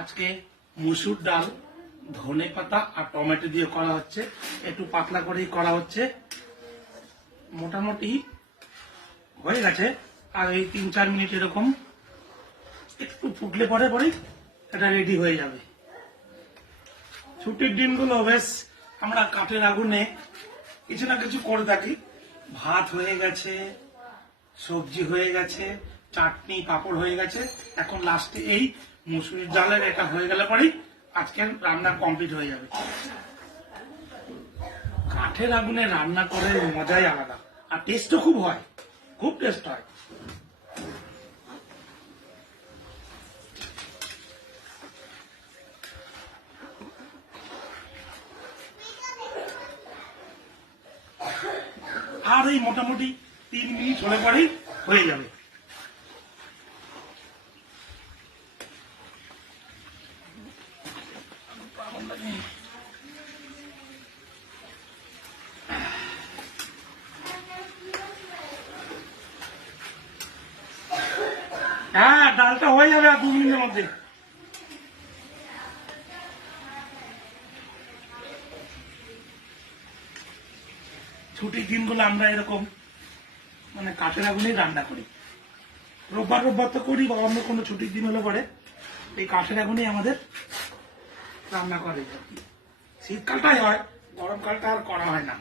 আজকে মুসুর ডাল ধনে পাতা আর টমেটো দিয়ে করা হচ্ছে, একটু পাতলা করেই করা হচ্ছে। মোটামুটি হয়ে গেছে, আর এই 3-4 মিনিট এরকম একটু ফুটলে পরে এটা রেডি হয়ে যাবে। ছুটির দিনগুলো বেশ আমরা কাঠের আগুনে কিছু না কিছু করে থাকি। ভাত হয়ে গেছে, সবজি হয়ে গেছে, চাটনি পাঁপড় হয়ে গেছে, এখন লাস্টে এই মুসুরির ডালের এটা হয়ে গেলে পরেই আজকের রান্না কমপ্লিট হয়ে যাবে। কাঠের আগুনে রান্না করে মজাই আলাদা, আর টেস্টও খুব হয়, খুব টেস্ট হয়। আর এই মোটামুটি 3 মিনিট হলে পরেই হয়ে যাবে। হ্যাঁ, ডালটা হয়ে যাবে আর 2 মিনিটের মধ্যে। ছুটির দিনগুলো আমরা এরকম মানে কাঠের আগুনেই রান্না করি। রোববার তো করি, বা অন্য কোনো ছুটির দিন হলে পরে এই কাঠের আগুনেই আমাদের রান্না করে। শীতকালটাই হয়, গরমকালটা আর করা হয় না।